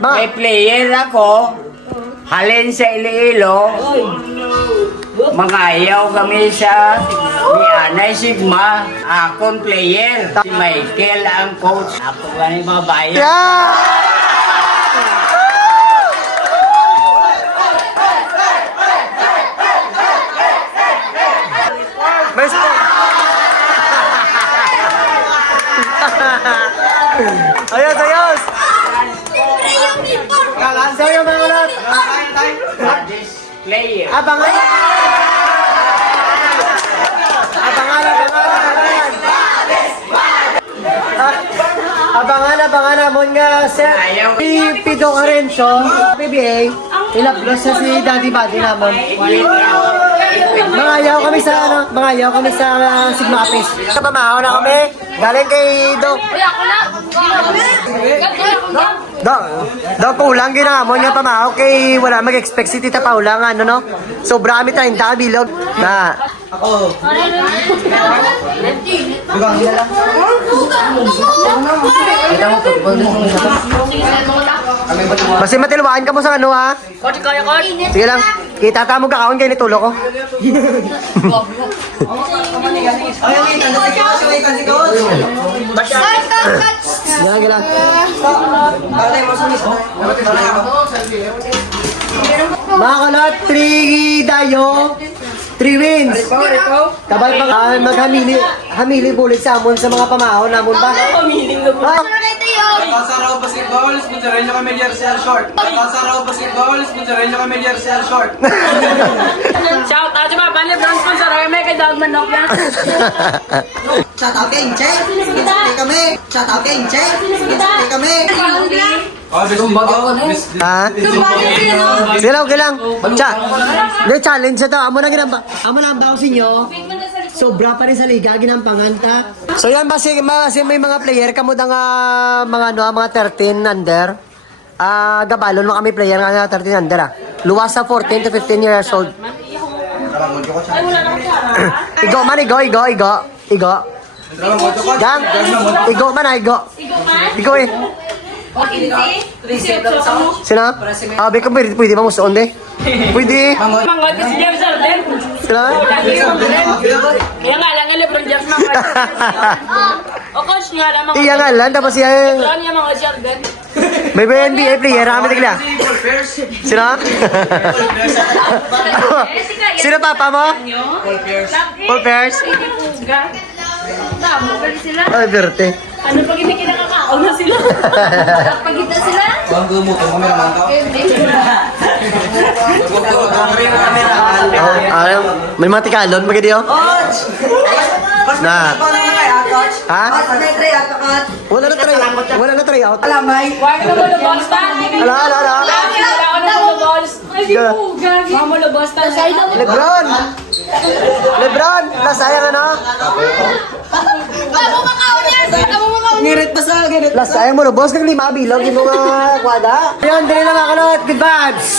May player ako, halin sa Iloilo, mangayaw kami sa ni Anay Sigma, akong player. Si Michael ang coach. Ako gani mga bayan. Ayos, ayos! Sa'yo mga ulat! This player. Abangan! Abangan namon nga set. Si Pido Carencio, PBA, ilaplos sa si Daddy Buddy namon. Mangayaw kami sa Sigma Apis. Kapamahaw na kami, galing kay Doc. Doc, ulang ginamon nga pamahaw kay wala mag-expect si Tita Paula nga, ano no? Sobra kami 30 bilog na. Basta matiluan ka mo sa ano ha? Sige lang, kita ka mo kakaon kayo ni Tulo ko. Gila. Mga kalot, 3 dayo, 3 wins. Kabal pa hamili bulit sa amon sa mga pamahaw namon ba? Tasaraw basketball, sponsorin nyo kami jersey short. Tasaraw basketball, sponsorin nyo kami jersey short. Shout out sa mga Lebron sponsor kami kay Dog Manok yan. Shout out kay Inche, sponsor kami. Shout out kay Inche, sponsor kami. Ha? Sige lang. Challenge ito. Amo na daw sa inyo. Sobra pa rin sa liga, ginampangan ta. So yan, basi may mga player kamo da nga mga 13 under. Gabalon mo kami player nga 13 under Luwas sa 14 to 15 years old. Igo. Gang, igo man. Igo eh. Sino? Beko pwede ba mo sa onde? Pwede. Mangot si James Harden. Sino? Kaya nga lang Lebron James mga. O coach nga lang mga. Iya nga lang, tapos yan. Lebron yung mga Harden. May NBA player, kami tigla. Sino? Sino papa mo? Paul Pierce. Tama, pwede sila. Ay, Berte. Ano pag hindi kinakakaon na sila? Pag hindi sila? Bang gumuto kami naman to. May mga tikalon, maganda yun? Na. Ha? Wala na try out. Wag na mo lubos ta. Ala. Wala na mo lubos. Ay, di po. Wag mo lubos ta. Lebron! Nasayang ano? Ngirit pa sa ganit. Nasayang mo, boss. Nag 5 bilog yung mga kwada. Yan, dali na mga kalot. Good vibes!